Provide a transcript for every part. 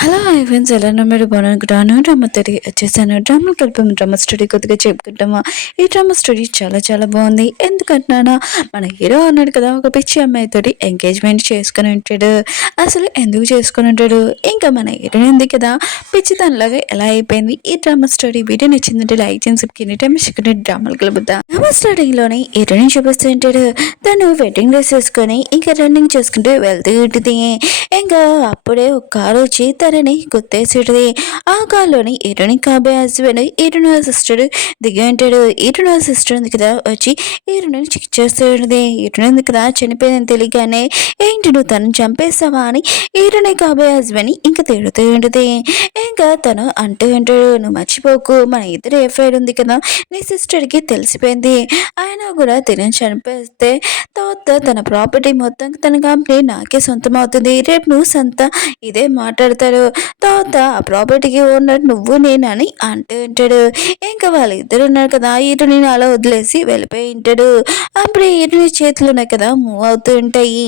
Hello hi friends, ఎలా ఉన్నారు? మీరు బాగున్నాను. డ్రామా తిరిగి వచ్చేసాను. డ్రామా కలిపి డ్రామా స్టడీ కొద్దిగా చెప్పుకుంటామా. ఈ డ్రామా స్టడీ చాలా చాలా బాగుంది. ఎందుకంటున్నానా, మన హీరో అన్నాడు కదా, ఒక పిచ్చి అమ్మాయితోటి ఎంగేజ్మెంట్ చేసుకుని ఉంటాడు. అసలు ఎందుకు చేసుకుని ఉంటాడు? ఇంకా మన హీరో ఉంది కదా, పిచ్చి తనలాగా ఎలా అయిపోయింది ఈ డ్రామా స్టడీ. వీడియో నచ్చిందంటే లైక్ చేసి సబ్స్క్రైబ్ టైం డ్రామాలు కలుపుతా. డ్రామా స్టడీలోనే హీరోని చూపిస్తూ ఉంటాడు. తను వెడ్డింగ్ డ్రెస్ వేసుకొని ఇంకా రన్నింగ్ చేసుకుంటూ వెళ్తూ ఉంటుంది. ఇంకా అప్పుడే ఒక కారు వచ్చి తనని గుర్తేసేటది. ఆ కారులోని హీరోని కాబోయే హస్బెండ్ హీరోని సిస్టర్ దిగి ఉంటాడు. హీరోని సిస్టర్ ఉంది కదా, వచ్చి హీరోని చెక్ చేస్తూ ఉంటుంది. హీరోని ఉంది కదా చనిపోయిందని తెలియగానే, ఏంటి నువ్వు తను చంపేస్తావా అని హీరోని కాబోయే హస్బెండ్ ఇంకా తిడుతూ ఉంటుంది. ఇంకా తను అంటూ ఉంటాడు, నువ్వు మర్చిపోకు, మన ఇద్దరు ఎఫ్ఐఆర్ ఉంది కదా, నీ సిస్టర్కి తెలిసిపోయింది. ఆయన కూడా తిని చనిపేస్తే తర్వాత తన ప్రాపర్టీ మొత్తం తన కంపెనీ నాకే సొంతం అవుతుంది. రేపు నువ్వు సొంత ఇదే మాట్లాడతాడు. తర్వాత ఆ ప్రాపర్టీకి ఓనర్ నువ్వు నేనని అంటూ ఉంటాడు. ఇంకా వాళ్ళిద్దరు ఉన్నారు కదా, ఈటని అలా వదిలేసి వెళ్ళిపోయి ఉంటాడు. అప్పుడే ఈటని చేతులు ఉన్నాయి కదా మూవ్ అవుతూ ఉంటాయి.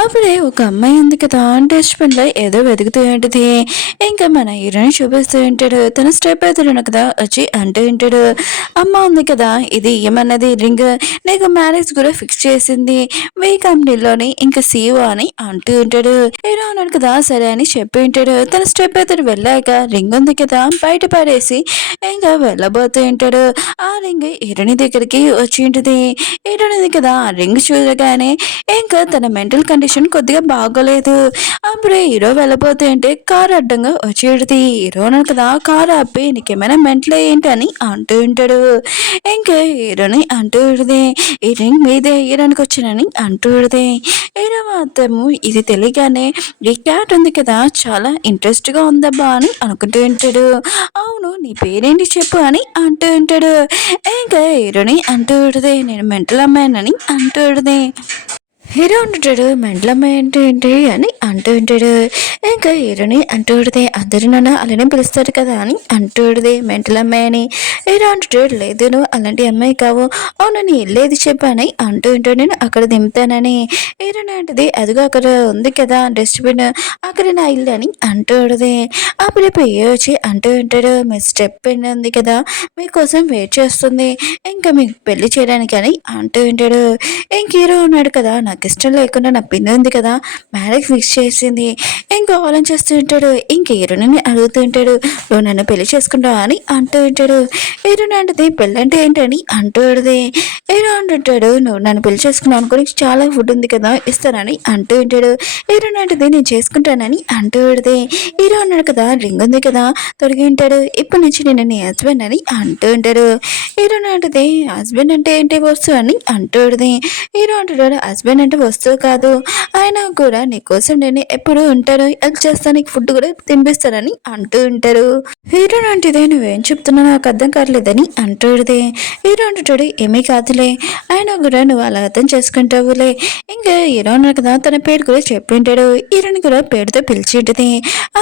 అప్పుడే ఒక అమ్మాయి ఉంది కదా, డస్ట్బిన్ లో ఏదో వెతుకుతూ ఉంటుంది. ఇంకా మన హీరోని చూపిస్తూ ఉంటాడు. తన స్టెప్ అవుతాడు కదా, వచ్చి అంటూ ఉంటాడు, అమ్మ ఉంది కదా, ఇది ఏమన్నది రింగ్, నీకు మ్యారేజ్ కూడా ఫిక్స్ చేసింది మీ కంపెనీలోని ఇంకా సీఓ అని అంటూ ఉంటాడు. హీరో అన్నాడు కదా, సరే అని చెప్పి ఉంటాడు. తన స్టెప్ అవుతాడు వెళ్ళాక రింగ్ ఉంది కదా బయట పడేసి ఇంకా వెళ్ళబోతూ ఉంటాడు. ఆ రింగ్ హీరోని దగ్గరికి వచ్చి ఉంటుంది. హీరోని కదా ఆ రింగ్ చూడగానే ఇంకా తన మెంటల్ కండిషన్ కొద్దిగా బాగోలేదు. అప్పుడే హీరో వెళ్ళబోతే అంటే కారు అడ్డంగా వచ్చేది. హీరో అన్నాడు కదా, కారు ఆపి నీకేమైనా మెంటల్ ఏంటి అని అంటూ ఉంటాడు. ఇంకా హీరోని అంటూ ఉంటుంది, ఈ రింగ్ మీదే హీరోనికి వచ్చినని అంటూ ఉంటుంది. హీరో మాత్రము ఇది తెలియగానే, ఈ క్యాట్ ఉంది కదా చాలా ఇంట్రెస్ట్ గా ఉందబ్బా అని అనుకుంటూ ఉంటాడు. అవును నీ పేరేంటి చెప్పు అని అంటూ ఉంటాడు. ఇంకా హీరోని అంటూ ఉంటుంది, నేను మెంటల్ అమ్మాయినని అంటూ ఉంటుంది. హీరో ఉంటాడు, మెంటల్ అమ్మాయి అంటే ఏంటి అని అంటూ ఉంటాడు. ఇంకా హీరోని అంటూ ఉంటుంది, అందరూ నన్ను అలానే పిలుస్తారు కదా అని అంటూ ఉంటుంది మెంటల్ అమ్మాయి అని. హీరో అంటాడు, లేదు నువ్వు అలాంటి అమ్మాయి కావు, అవును నీ వెళ్ళేది చెప్పని అంటూ ఉంటాడు, నేను అక్కడ దింపుతానని. హీరోని అంటది, అదిగో అక్కడ ఉంది కదా డస్ట్బిన్, అక్కడ నా ఇల్లు అని అంటూ ఉంటుంది. అప్పుడు పియ్య వచ్చి అంటూ ఉంటాడు, మీ స్టెప్ పెన్ ఉంది కదా మీకోసం వెయిట్ చేస్తుంది, ఇంకా మీకు పెళ్లి చేయడానికి అని అంటూ ఉంటాడు. ఇంక హీరో ఉన్నాడు కదా, నాకు ఇష్టం లేకుండా నా పిన్ని ఉంది కదా మ్యారేజ్ ఫిక్స్ చేసింది, ఇంకా ఆలోచిస్తూ ఉంటాడు. ఇంక హీరోని అడుగుతూ ఉంటాడు, నువ్వు నన్ను పెళ్లి చేసుకుంటావా అని అంటూ ఉంటాడు. హీరోని అంటది, పెళ్ళంటే ఏంటని అంటూ ఉంటుంది. హీరో అంటుంటాడు, నువ్వు నన్ను పెళ్లి చేసుకున్నావు అనుకో, నీకు చాలా ఫుడ్ ఉంది కదా ఇస్తానని అంటూ ఉంటాడు. హీరోని అంటది, నేను చేసుకుంటానని అంటూ ఉంటుంది. హీరో అన్నాడు కదా, రింగ్ ఉంది కదా తొడిగి ఉంటాడు, ఇప్పటి నుంచి నేను నీ హస్బెండ్ అని అంటూ ఉంటాడు. హీరోని అంటది, హస్బెండ్ అంటే ఏంటి వస్తువు అని అంటూ ఉంటుంది. హీరో అంటాడు, హస్బెండ్ అంటే వస్తువు కాదు, ఆయన కూడా నీకోసం నేను ఎప్పుడు ఉంటాను, హెల్ప్ చేస్తాను, నీకు ఫుడ్ కూడా తినిపిస్తానని అంటూ ఉంటారు. హీరో అంటేదే నువ్వేం చెప్తున్నా నాకు అర్థం కావట్లేదని అంటాడుదే. హీరో అంటాడు, ఏమీ కాదులే, ఆయన కూడా నువ్వు అలా అర్థం చేసుకుంటావులే. ఇంకా హీరో అన్నాడు కదా, తన పేరు కూడా చెప్పింటాడు. హీరోని కూడా పేరుతో పిలిచి ఉంటుంది.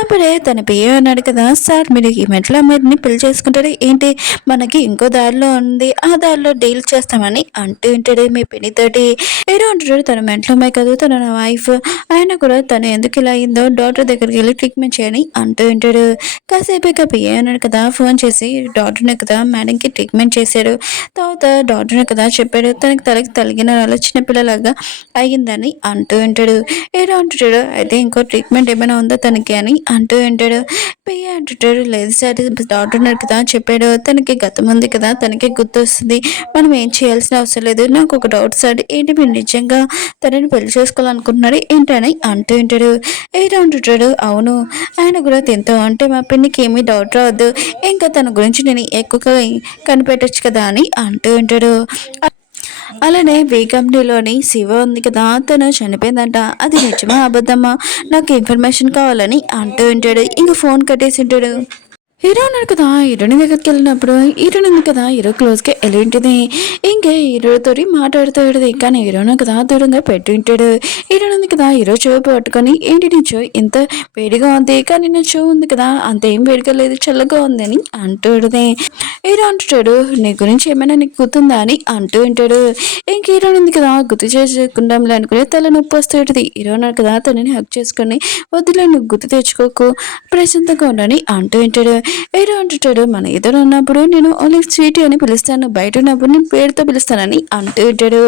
అప్పుడే తన పేరు అన్నాడు కదా, సార్ మీరు ఈ మెంటల్ అమ్మాయిని పెళ్లి చేసుకుంటారు ఏంటి, మనకి ఇంకో దారిలో ఉంది, ఆ దారిలో డీల్ చేస్తామని అంటూ ఉంటాడు మీ పెళ్లితోటి. హీరో అంటాడు, తన మెంటల్ అమ్మాయి కాదు, తన నా వైఫ్, ఆయన కూడా తను ఎందుకు ఇలా అయిందో డాక్టర్ దగ్గరికి వెళ్ళి ట్రీట్మెంట్ చేయని అంటూ ఉంటాడు. కాసేపు ఇక పిఏ అన్నాడు కదా, ఫోన్ చేసి డాక్టర్ని కదా మేడంకి ట్రీట్మెంట్ చేశాడు. తర్వాత డాక్టర్ని కదా చెప్పాడు, తనకి తలకి తలిగిన అలా చిన్నపిల్లలాగా అయ్యిందని అంటూ ఉంటాడు. ఏదో అంటుంటాడు, అయితే ఇంకో ట్రీట్మెంట్ ఏమైనా ఉందా తనకి అని అంటూ ఉంటాడు. పిఏ అంటుంటాడు, లేదు సార్ డాక్టర్ ఉన్నారు కదా చెప్పాడు, తనకి గతం ఉంది కదా తనకి గుర్తు వస్తుంది, మనం ఏం చేయాల్సిన అవసరం లేదు, నాకు ఒక డౌట్ సార్, ఏంటి మీరు నిజంగా తనని పెళ్లి చేసుకోవాలనుకుంటున్నారు ఏంటని అంటూ ఉంటాడు. ఏదో అంటుంటాడు, అవును ఆయన కూడా తింటూ అంటే మా పిన్నికి ఏమీ డౌట్ రావద్దు, ఇంకా తన గురించి నేను ఎక్కువగా కనిపెట్టచ్చు కదా అని అంటూ ఉంటాడు. అలానే బీ కంపెనీలోని శివ ఉంది కదా, తను చనిపోయిందంట, అది నిజమా అబద్ధమా, నాకు ఇన్ఫర్మేషన్ కావాలని అంటూ ఉంటాడు. ఇంక ఫోన్ కట్టేసి ఉంటాడు. హీరో ఉన్నాడు కదా, హీరోని దగ్గరికి వెళ్ళినప్పుడు హీరోయిన్ ఉంది కదా, హీరో క్లోజ్గా వెళ్ళింటిది. ఇంకే హీరోతో మాట్లాడుతాడు, కానీ హీరోను కదా దూరంగా పెట్టింటాడు. హీరోయిన్ ఉంది కదా, హీరో చెవు పట్టుకొని ఏంటి నీ చెవు ఇంత వేడిగా ఉంది, కానీ నా చెవు ఉంది కదా అంత ఏం వేడిగా లేదు చల్లగా ఉందని అంటాడుది. హీరో అంటాడు, నీ గురించి ఏమైనా నీకు గుర్తుందా అని అంటూ ఉంటాడు. ఇంక హీరోయిన్ ఉంది కదా, గుర్తు చేసుకుంటాంలే అనుకుని తల నొప్పి వస్తుంది. హీరో ఉన్నాడు కదా, తనని హక్ చేసుకొని వద్దులే నువ్వు గుర్తు తెచ్చుకోకు ప్రశాంతంగా ఉండని అంటూ ఉంటాడు. హీరో అంటుంటాడు, మన ఇద్దరు ఉన్నప్పుడు నేను ఓన్లీ స్వీటీ అని పిలుస్తాను, బయట ఉన్నప్పుడు నేను పేరుతో పిలుస్తానని అంటూ ఉంటాడు.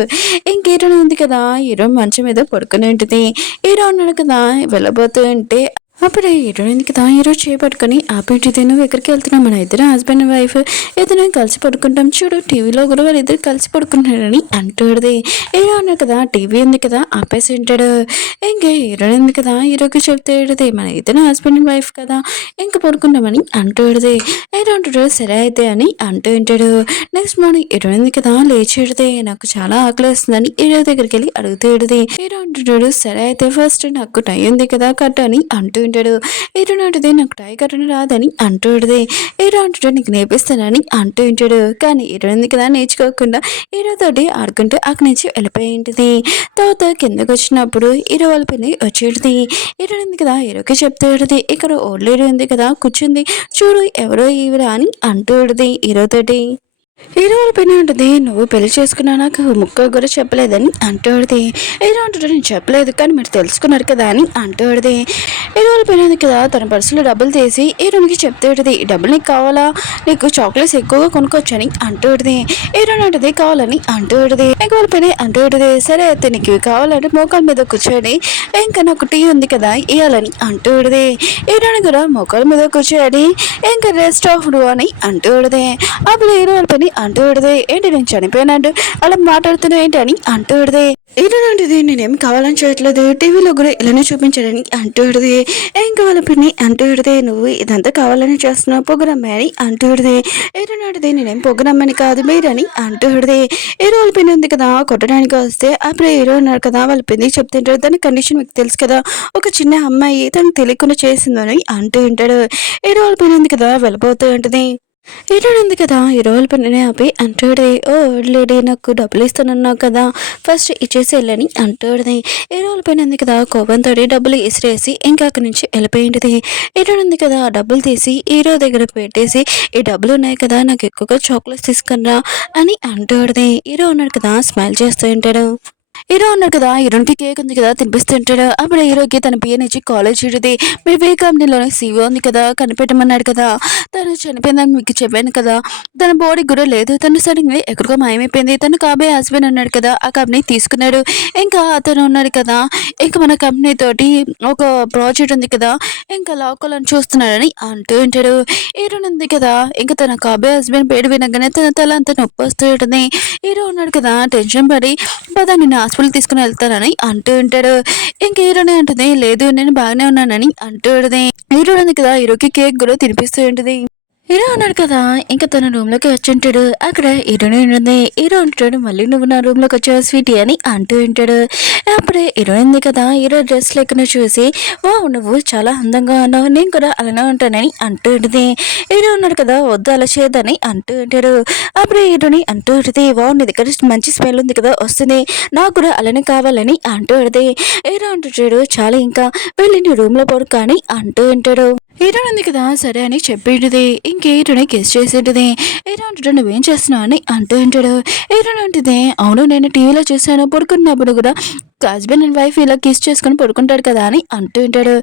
ఇంక హీరో ఉంది కదా, హీరో మంచం మీద పడుకుని ఉంటుంది. హీరో ఉన్నాడు కదా వెళ్ళబోతూ ఉంటే అప్పుడే హీరోయిన్ కదా హీరో చేపట్టుకొని ఆపేటిది, నువ్వు ఎక్కడికి వెళ్తున్నావు, మన ఇద్దరు హస్బెండ్ వైఫ్ ఇద్దరు కలిసి పడుకుంటాం చూడు, టీవీలో కూడా వాళ్ళు ఇద్దరు కలిసి పడుకుంటున్నారని అంటాడుది. హీరో అన్నాడు కదా, టీవీ ఉంది కదా ఆపేసి ఉంటాడు. ఇంకా హీరోయిన్ ఉంది కదా హీరోకి చెప్తాడుది, మన ఇద్దరు హస్బెండ్ వైఫ్ కదా ఇంకా పడుకుంటామని అంటాడుది. హీరో అంటాడు సరే అయితే అని అంటూ ఉంటాడు. నెక్స్ట్ మార్నింగ్ హీరోయిన్ ఉంది కదా లేచేడుది, నాకు చాలా ఆకలిస్తుందని హీరో దగ్గరికి వెళ్ళి అడుగుతాడుది. హీరో అంటుంటాడు సరే అయితే ఫస్ట్ నాకు టై ఉంది కదా కట్ అని అంటూ ఉంటాడు. హీరో అంటుంది నాకు టై కట్టడం రాదని అంటాడుది. హీరో అంటాడు నీకు నేర్పిస్తానని అంటూ ఉంటాడు. కానీ హీరో ఉంది కదా నేర్చుకోకుండా హీరోతోటి ఆడుకుంటూ అక్కడి నుంచి వెళ్ళిపోయి ఉంటుంది. తర్వాత కిందకు వచ్చినప్పుడు హీరో వాళ్ళ పిన్ని వచ్చేది. హీరో ఉంది కదా హీరోకి చెప్తాడుది, ఇక్కడ ఓల్డ్ లేడీ ఉంది కదా కూర్చుంది చూడు ఎవరో ఈవిరా అని అంటాడుది హీరోతోటి. హీరో వాళ్ళ పైన ఉంటుంది, నువ్వు పెళ్లి చేసుకున్నా నాకు ముక్క కూడా చెప్పలేదని అంటాడుది. హీరో అంటాడు నేను చెప్పలేదు కానీ మీరు తెలుసుకున్నారు కదా అని అంటాడుది. హీరో వాళ్ళ పైన ఉంది కదా తన పర్సులో డబ్బులు తీసి హీరోనికి చెప్తాడుది, ఈ డబ్బులు నీకు కావాలా, నీకు చాక్లెట్స్ ఎక్కువగా కొనుక్కొచ్చని అంటాడుది. హీరోని అంటది కావాలని అంటాడుది. ఇంకా వాళ్ళ పైన అంటాడుది సరే అయితే నీకు ఇవి కావాలంటే మోకాల మీద కూర్చొని ఇంకా నాకు టీ ఉంది కదా ఇవ్వాలని అంటాడుది. హీరోని కూడా మోకాల మీద కూర్చోని ఇంకా రెస్ట్ ఆఫ్ డు అని అంటాడుది. అప్పుడు హీరో వాళ్ళ పైన అంటాడుది, ఏంటి నేను చనిపోయినాడు అలా మాట్లాడుతున్నా ఏంటి అని అంటాడుది. ఏంటంటే నేనేం కావాలని చేయట్లేదు, టీవీలో కూడా ఇలానే చూపించాలని అంటాడుది. ఇంకా వాళ్ళ పిన్ని అంటాడుది, నువ్వు ఇదంతా కావాలని చేస్తున్నావు పొగరమ్మాయి అని అంటాడుది. ఏంటంటే నేనేం పొగరమ్మని కాదు మీరని అంటాడుది. హీరో వాళ్ళ పిన్ని ఉంది కదా కొట్టడానికి వస్తే అప్పుడు హీరో ఉన్నారు కదా వాళ్ళ పిన్ని చెప్తుంటాడు, దాని కండిషన్ మీకు తెలుసు కదా, ఒక చిన్న అమ్మాయి తను తెలియకుండా చేసిందని అంటూ ఉంటాడు. హీరో వాళ్ళ పిన్ని ఉంది కదా వెళ్ళిపోతూ ఉంటుంది. హీరో ఉంది కదా హీరో వాళ్ళ పనినే ఆపి అంటాడు, ఓ లేడీ నాకు డబ్బులు ఇస్తానన్నావు కదా ఫస్ట్ ఇచ్చేసి వెళ్ళని అంటాడుది. హీరో వాళ్ళ పైన ఉంది కదా కోపంతో డబ్బులు ఇసిరేసి ఇంకా అక్కడి నుంచి వెళ్ళిపోయింది. హీరో ఉంది కదా డబ్బులు తీసి హీరో దగ్గర పెట్టేసి, ఈ డబ్బులు ఉన్నాయి కదా నాకు ఎక్కువగా చాక్లెట్స్ తీసుకురా అని అంటాడుది. హీరో ఉన్నాడు కదా స్మైల్ చేస్తూ ఉంటాడు. హీరో ఉన్నాడు కదా హీరోకి కేక్ ఉంది కదా తినిపిస్తుంటాడు. అప్పుడు హీరోకి తన పిఎన్ ఇచ్చి కాలేజ్ ఇడుది, మీరు వే కంపెనీలోనే సీఓ ఉంది కదా కనిపెట్టమన్నాడు కదా, తను చనిపోయిందని మీకు చెప్పాను కదా, తన బాడీ కూడా లేదు, తను సడన్గా ఎక్కడికో మాయమైపోయింది, తను కాబోయే హస్బెండ్ ఉన్నాడు కదా ఆ కంపెనీ తీసుకున్నాడు. ఇంకా అతను ఉన్నాడు కదా ఇంకా మన కంపెనీ తోటి ఒక ప్రాజెక్ట్ ఉంది కదా ఇంకా లాక్కోవాలని చూస్తున్నాడని అంటూ ఉంటాడు. హీరో ఉంది కదా ఇంకా తన కాబోయే హస్బెండ్ పేరు వినగానే తన తల అంతా నొప్పి వస్తూ ఉంటుంది. హీరో ఉన్నాడు కదా టెన్షన్ పడి పద నిన్ను హాస్పిటల్ తీసుకుని వెళ్తానని అంటూ ఉంటాడు. ఇంక హీరోనే అంటుంది, లేదు నేను బాగానే ఉన్నానని అంటూ ఉంటుంది. హీరో ఉంది కదా హీరోకి కేక్ కూడా తినిపిస్తూ ఉంటుంది. హీరో అన్నాడు కదా ఇంకా తన రూమ్ లోకి వచ్చి ఉంటాడు. అక్కడ హీరోయిన్ ఉంటుంది. హీరో అంటాడు మళ్ళీ నువ్వు నా రూమ్ లోకి వచ్చావు స్వీటీ అని అంటూ ఉంటాడు. అప్పుడే హీరోయిన్ ఉంది కదా హీరో డ్రెస్ లేకుండా చూసి, వా నువ్వు చాలా అందంగా ఉన్నావు, నేను కూడా అలానే ఉంటానని అంటూ ఉంటుంది. హీరో ఉన్నాడు కదా వద్దు అలా చేయదని అంటూ ఉంటాడు. అప్పుడు హీరోని అంటూ ఉంటుంది, వా నీ దగ్గర మంచి స్మెల్ ఉంది కదా వస్తుంది, నాకు కూడా అలానే కావాలని అంటూ ఉంటుంది. హీరో అంటుంటాడు చాలా ఇంకా వెళ్ళి నీ రూమ్ లో పడు కానీ అంటూ ఉంటాడు. హీరోయిన్ ఉంది కదా సరే అని చెప్పేటిది. ఇంక హీరోని కిస్ చేసేటిది. హీరో అంటాడు నువ్వేం చేస్తున్నావు అని అంటూ ఉంటాడు. హీరోయిన్ ఉంటుంది, అవును నేను టీవీలో చూసాను పడుకున్నప్పుడు కూడా హస్బెండ్ అండ్ వైఫ్ ఇలా కిస్ చేసుకుని పడుకుంటాడు కదా అని అంటూ ఉంటాడు.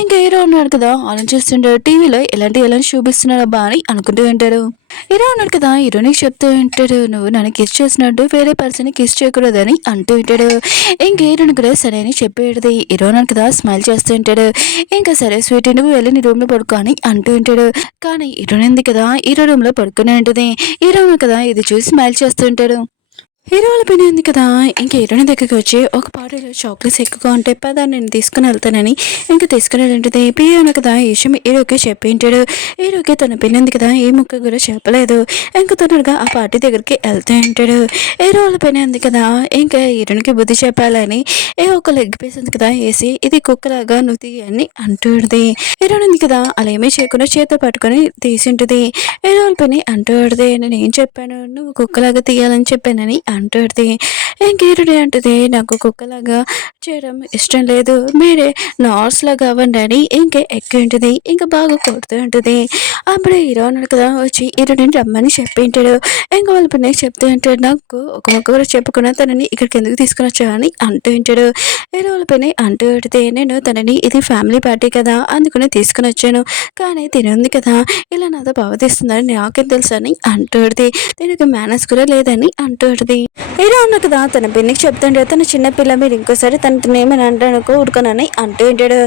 ఇంకా హీరో ఉన్నాడు కదా ఆలోచిస్తుంటాడు, టీవీలో ఎలాంటి చూపిస్తున్నాడు అబ్బా అని అనుకుంటూ ఉంటాడు. హీరో ఉన్నాడు కదా హీరోనికి చెప్తూ ఉంటాడు, నువ్వు నన్ను కిస్ చేసినట్టు వేరే పర్సన్ కిస్ చేయకూడదని అంటూ ఉంటాడు. ఇంక హీరోని కూడా సరే అని చెప్పేది. హీరో ఉన్నాడు కదా స్మైల్ చేస్తూ ఉంటాడు. ఇంకా సరే స్వీటీ నువ్వు వెళ్ళి నీ రూమ్ లో పడుకో అని అంటూ ఉంటాడు. కానీ హీరోయిన్ ఉంది కదా హీరో రూమ్ లో పడుకునే ఉంటుంది. హీరో కదా ఇది చూసి స్మైల్ చేస్తూ ఉంటాడు. హీరో వాళ్ళ పని ఉంది కదా! ఇంక హీరోయిన్ దగ్గరికి వచ్చి ఒక పార్టీలో చాక్లెట్స్ ఎక్కువగా ఉంటాయి. పద నేను తీసుకొని వెళ్తానని ఇంక తీసుకొని వెళ్ళుంటది. పియానో కదా ఈ విషయం హీరోకి చెప్పింటాడు. హీరోకి తన పిన్ని ఉంది కదా! ఏ ముక్క కూడా చెప్పలేదు. ఇంక తొందరగా ఆ పార్టీ దగ్గరికి వెళ్తూ ఉంటాడు. హీరో వాళ్ళ పని ఉంది కదా! ఇంకా హీరోయిన్‌కి బుద్ధి చెప్పాలని ఒక లెగ్ పీస్ ఉంది కదా! ఏసి ఇది కుక్కలాగా నువ్వు తీయి అని అంటూంటది. హీరోయిన్ ఉంది కదా! అలా ఏమీ చేయకుండా చేత్తో పట్టుకొని తీసుంటది. హీరో వాళ్ళ పని అంటూంటది. నేనేం చెప్పాను? నువ్వు కుక్కలాగా తీయాలని చెప్పానని అంటుంది. ఇంక హీరోయిన్ అంటది నాకు కుక్కలాగా చేయడం ఇష్టం లేదు. మీరే నార్స్‌లాగా అవ్వండి అని ఇంక ఎక్కింటది. ఇంక బాగా కొడుతూ ఉంటది. అప్పుడు హీరో అన్నాడు కదా! వచ్చి హీరోయిన్‌ని రమ్మని చెప్పింటాడు. ఇంక వాళ్ళ పిన్నికి చెప్తూ ఉంటాడు. నాకు ఒక ముక్క కూడా చెప్పకుండా తనని ఇక్కడికి ఎందుకు తీసుకొనొచ్చావు అని అంటూ ఉంటాడు. హీరో వాళ్ళ పిన్ని అంటూ ఉంటది. నేను తనని ఇది ఫ్యామిలీ పార్టీ కదా! అందుకనే తీసుకొనొచ్చాను. కానీ తిను ఉంది కదా! ఇలా నాతో ప్రవర్తిస్తుందని నాకేం తెలుసు అని అంటూ ఉంటది. దీనికి మేనర్స్ కూడా లేదని అంటూ ఉంటది. హీరో అన్నాడు కదా! తన పిన్నికి చెప్తుంటే తను చిన్నపిల్ల మీరు ఇంకోసారి తననేమైనా అంటానుకో ఊరుకోనని అంటూ ఉంటాడు.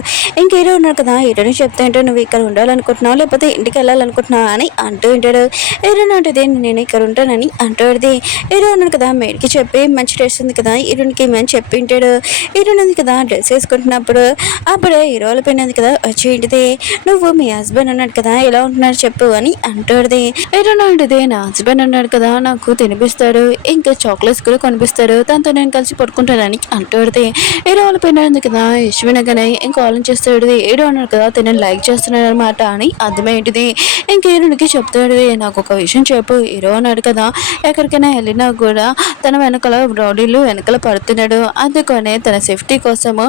ఇంక హీరో ఉన్నాడు కదా! హీరోయిన్‌కి చెప్తా ఉంటే నువ్వు ఇక్కడ ఉండాలనుకుంటున్నావా? లేకపోతే ఇంటికి వెళ్ళాలనుకుంటున్నావా? అని అంటూ ఉంటాడు. హీరోయిన్ అంటది నేను ఇక్కడ ఉంటానని అంటూంటది. హీరో ఉన్నాడు కదా! మేడ్‌కి చెప్పి మంచి డ్రెస్ ఉంది కదా! హీరోయిన్‌కి ఇమ్మని చెప్పి ఉంటాడు. హీరోయిన్ ఉంది కదా! డ్రెస్ వేసుకుంటున్నప్పుడు అప్పుడే హీరో వాళ్ళ పిన్ని ఉంది కదా! వచ్చి ఏంటిది నువ్వు మీ హస్బెండ్ ఉన్నాడు కదా! ఎలా ఉంటున్నారు చెప్పు అని అంటూంటది. హీరోయిన్ అంటది నా హస్బెండ్ ఉన్నాడు కదా! నాకు తినిపిస్తాడు. ఇంకా చాక్లెట్స్ కూడా కొనిపిస్తాడు. దాంతో నేను కలిసి పడుకుంటానని అంటూంటది. హీరో వాళ్ళ పిన్ని ఉంది కదా! వినగానే ఇంకా ఆలోచిస్తాడు. హీరో అన్నాడు కదా! తనని లైక్ చేస్తున్నాడనమాట అని అర్థమేంటిది. ఇంక హీరోయిన్‌కి చెప్తాడు. నాకొక విషయం చెప్పు హీరో అన్నాడు కదా! ఎక్కడికైనా వెళ్ళినా కూడా తన వెనకాల రౌడీలు వెనకాల పడుతున్నాడు. అందుకనే తన సేఫ్టీ కోసము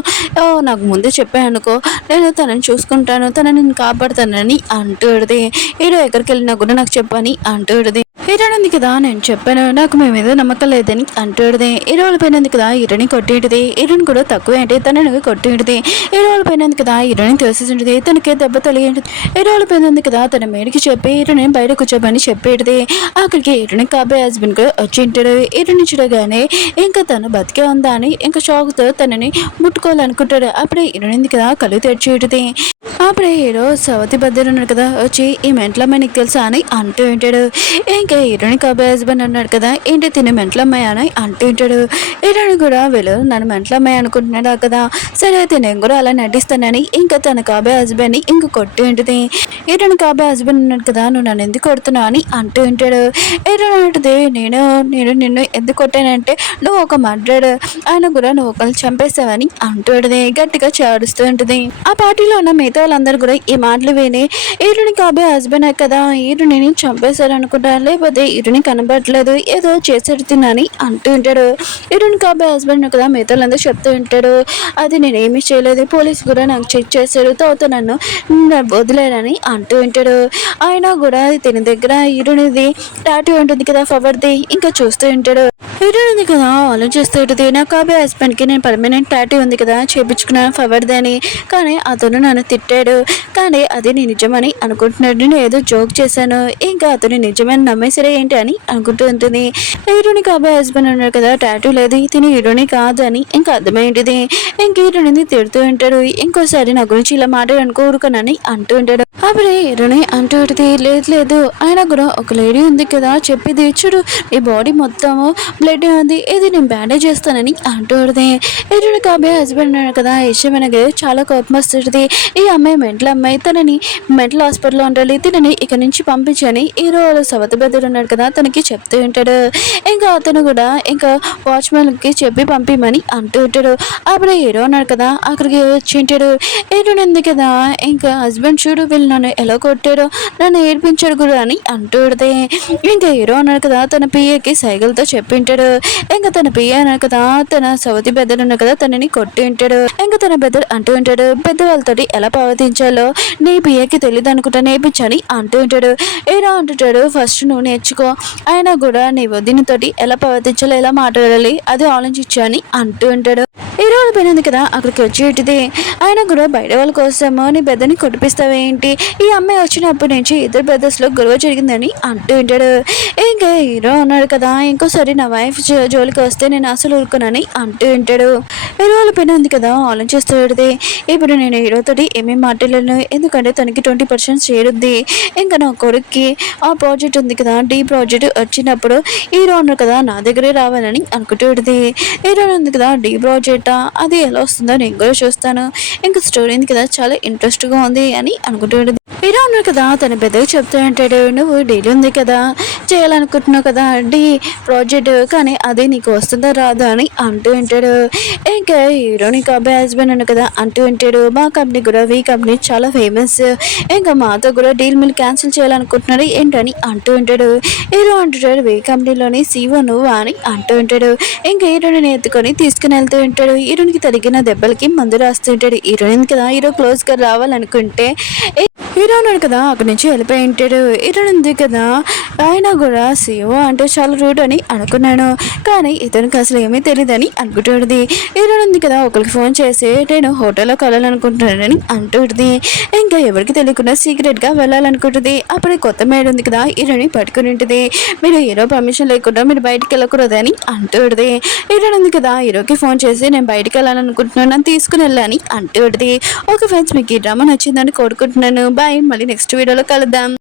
నాకు ముందే చెప్పావనుకో నేను తనని చూసుకుంటాను. తనని కాపాడుతానని అంటూంటది. హీరో ఎక్కడికెళ్ళినా కూడా నాకు చెప్పు అని అంటూంటది. హీరోయిన్ ఉంది కదా! నేను చెప్పాను. నాకు మీ మీద నమ్మకం లేదని అంటూంటది. హీరో వాళ్ళ పైన ఉంది కదా! హీరోయిన్‌ని కొట్టేంటిది. హీరోయిన్ కూడా తక్కువేంటి తనని కొట్టేంటిది. హీరో వాళ్ళ పైన ఉంది కదా! హీరోయిన్ తోసేసింటది. తనకి దెబ్బ తగిలేంటిది. హీరో వాళ్ళ పైన ఉంది కదా! తన మేడకి చెప్పి హీరోయిన్ బయట కూర్చోమని చెప్పేటిది. అక్కడికి హీరోయిన్ కాబోయే హస్బెండ్ కూడా వచ్చింటాడు. హీరోయిన్ చూడగానే ఇంకా తను బతికే ఉందా అని ఇంకా షాక్‌తో తనని ముట్టుకోవాలనుకుంటాడు. అప్పుడే హీరోయిన్ ఉంది కదా! కళ్ళు తెరిచేటిది. అప్పుడే హీరో సవతి బద్దరు ఉన్నాడు కదా! వచ్చి ఈ మెంట్లమ్మాయి నీకు తెలుసా అని అంటూ ఉంటాడు. ఇంకా హీరోయిన్ కాబోయే హస్బెండ్ అన్నాడు కదా! ఏంటి తిని మెంట్లమ్మాయి అని అంటూ ఉంటాడు. హీరోయిన్ కూడా వీళ్ళు నన్ను మెంట్లమ్మాయి అనుకుంటున్నాడా కదా! సరే అయితే నేను కూడా అలా నటిస్తానని ఇంకా తన కాబోయే హస్బెండ్‌ని ఇంక కొట్టి ఉంటుంది. హీరోయిన్ కాబోయే హస్బెండ్ ఉన్నాడు కదా! నువ్వు నన్ను ఎందుకు కొడుతున్నావు అని అంటూ ఉంటాడు. హీరోయిన్ అంటది నేను నిన్ను ఎందుకు కొట్టానంటే నువ్వు ఒక మర్డరర్ ఆయన కూడా నువ్వు ఒకరిని చంపేసావని అంటూ ఉంటది. గట్టిగా చాడుస్తూ ఉంటుంది. ఆ పార్టీలో ఉన్న మిగతా వాళ్ళందరూ కూడా ఈ మాటలు విని హీరోయిన్ కాబోయే హస్బెండ్ కదా హీరోయిన్ని చంపేశారు అనుకుంటా లేకపోతే హీరోయిన్ కనబడట్లేదు ఏదో చేసేది తినని అంటూ ఉంటాడు. హీరోయిన్ కాబోయే హస్బెండ్ కదా మిగతా వాళ్ళందరూ చెప్తూ ఉంటాడు. అది నేనేమీ చేయలేదు పోలీసు కూడా నాకు చెక్ చేశారు తర్వాత నన్ను వదిలేరని అంటూ ఉంటాడు. ఆయన కూడా తిన దగ్గర హీరోయిన్ది టాటూ ఉంటుంది కదా ఫవర్ది ఇంకా చూస్తూ ఉంటాడు. హీరోయిన్ ఉంది కదా ఆలోచిస్తూ ఉంటుంది. నా కాబోయే హస్బెండ్కి నేను పర్మనెంట్ టాటూ ఉంది కదా చేపించుకున్నాను ఫవర్ది అని కానీ అతను నన్ను తిట్టాడు. కానీ అది నేను నిజమని అనుకుంటున్నాడు. నేను ఏదో జోక్ చేశాను. ఇంకా అతను నిజమని నమ్మేసరే ఏంటి అని అనుకుంటూ ఉంటుంది. హీరోని కాబోయే హస్బెండ్ ఉన్నాడు కదా టాటూ లేదు తిని హీరోని కాదు అని ఇంకా అర్థమైంటిది. ఇంక హీరోని తిడుతూ ఉంటాడు. ఇంకోసారి నా గురించి ఇలా మాట్లాడనుకో ఊరుకోనని అంటూ ఉంటాడు. అప్పుడే హీరోని అంటూ ఉంటుంది. లేదు ఆయన కూడా ఒక లేడీ ఉంది కదా చెప్పింది చూడు ఈ బాడీ మొత్తము బ్లడ్ ఉంది ఇది నేను బ్యాండేజ్ చేస్తానని అంటూ ఉంటుంది. హీరోని కాబోయే హస్బెండ్ ఉన్నాడు కదా యశ్వనకి చాలా కోపం వస్తుంది. ఈ అమ్మాయి మెంటల్ అమ్మాయి తనని మెంటల్ హాస్పిటల్లో ఉండాలి తినని ఇక నుంచి పంపించని హీరో సవతి బెద్దరు ఉన్నాడు కదా తనకి చెప్తూ ఉంటాడు. ఇంకా అతను కూడా ఇంకా వాచ్మెన్కి చెప్పి పంపిమని అంటూ ఉంటాడు. అప్పుడే హీరో ఉన్నాడు కదా అక్కడికి వచ్చి ఉంటాడు. హీరోయిన్ ఉంది కదా ఇంకా హస్బెండ్ చూడు వీళ్ళు నన్ను ఎలా కొట్టాడో నన్ను ఏడిపించాడు కూడా అని అంటూ ఉంటే ఇంకా హీరో ఉన్నాడు కదా తన పిఏకి సైకిల్తో చెప్పి ఉంటాడు. ఇంకా తన పిఏ అన్నాడు కదా తన సవతి బెద్దరు ఉన్నాడు కదా తనని కొట్టి ఉంటాడు. ఇంకా తన బెద్దరు అంటూ ఉంటాడు పెద్దవాళ్ళతోటి ఎలా ప్రవర్తించాలో నీ పిఏకి తెలియదు అనుకుంటా నేర్పించని అంటూ ఉంటాడు. ఏదో అంటుంటాడు ఫస్ట్ నువ్వు నేర్చుకో అయినా కూడా నీ వదినతోటి ఎలా ప్రవర్తించాలో ఎలా మాట్లాడాలి అది ఆలోచించు అని అంటూ ఉంటాడు. హీరో పోయినంది కదా అక్కడికి వచ్చేటిది. ఆయన కూడా బయట వాళ్ళ కోసము నీ పెద్దని కొట్టిపిస్తావేంటి, ఈ అమ్మాయి వచ్చినప్పటి నుంచి ఇద్దరు బ్రదర్స్లో గొడవ జరిగిందని అంటూ ఉంటాడు. ఇంకా హీరో అన్నాడు కదా, ఇంకోసారి నా వైఫ్ జోలికి వస్తే నేను అసలు ఊరుకోనని అంటూ ఉంటాడు. హీరో వాళ్ళ పైన ఉంది కదా ఆలోచిస్తూ ఉంటుంది. ఇప్పుడు నేను హీరోతోటి ఏమేమి మాట్లాడలేను, ఎందుకంటే తనకి 20% చేరుద్ది. ఇంకా నా కొడుక్కి ఆ ప్రాజెక్ట్ ఉంది కదా, డీ ప్రాజెక్ట్ వచ్చినప్పుడు హీరో అన్నారు కదా నా దగ్గరే రావాలని అనుకుంటూ ఉంటుంది. హీరో ఉంది కదా డీ ప్రాజెక్టా, అది ఎలా వస్తుందో నేను కూడా చూస్తాను, ఇంకా స్టోరీ ఉంది కదా చాలా ఇంట్రెస్ట్గా ఉంది అని అనుకుంటూ ఉంటుంది. హీరో అన్నారు కదా తన పెద్దగా చెప్తూ ఉంటాడు, నువ్వు డీల్ ఉంది కదా చేయాలనుకుంటున్నావు కదా డీ ప్రాజెక్ట్, కానీ అది నీకు వస్తుందా రాదా అని అంటూ ఉంటాడు. ఇంకా హీరోని అబ్బాయి హస్బెండ్ అన్న కదా అంటూ ఉంటాడు, మా కంపెనీ కూడా వీ కంపెనీ చాలా ఫేమస్, ఇంకా మాతో కూడా డీల్ మీరు క్యాన్సిల్ చేయాలనుకుంటున్నాడు ఏంటని అంటూ ఉంటాడు. హీరో అంటుంటాడు వీ కంపెనీలోని సీఓ నువ్వు అని అంటూ ఉంటాడు. ఇంకా హీరోని ఎత్తుకొని తీసుకుని వెళ్తూ ఉంటాడు. హీరోనికి తగిన దెబ్బలకి మందు రాస్తూ ఉంటాడు. హీరోయిన్ కదా హీరో క్లోజ్గా రావాలనుకుంటే హీరో ఉన్నాడు కదా అక్కడి నుంచి వెళ్ళిపోయి ఉంటాడు. హీరోయిన్ ఉంది కదా ఆయన కూడా సీఓ అంటే చాలా రూట్ అని అనుకున్నాను, కానీ ఇతనికి అసలు ఏమీ తెలియదని అనుకుంటుంది. హీరోయిన్ ఉంది కదా ఒకరికి ఫోన్ చేసి నేను హోటల్లో కలాలనుకుంటున్నానని అంటుంది. ఇంకా ఎవరికి తెలియకుండా సీక్రెట్గా వెళ్ళాలనుకుంటుంది. అప్పుడే కొత్త మేడ ఉంది కదా హీరోని పట్టుకుని ఉంటుంది. మీరు హీరో పర్మిషన్ లేకుండా మీరు బయటికి వెళ్ళకూడదని అంటుంది. హీరోయిన్ ఉంది కదా హీరోకి ఫోన్ చేసి నేను బయటికి వెళ్ళాలనుకుంటున్నాను నన్ను తీసుకుని వెళ్ళని అంటుంది. ఓకే ఫ్రెండ్స్, మీకు ఈ డ్రామా నచ్చిందని కోరుకుంటున్నాను. బాయ్, మళ్ళీ నెక్స్ట్ వీడియోలో కలుద్దాం.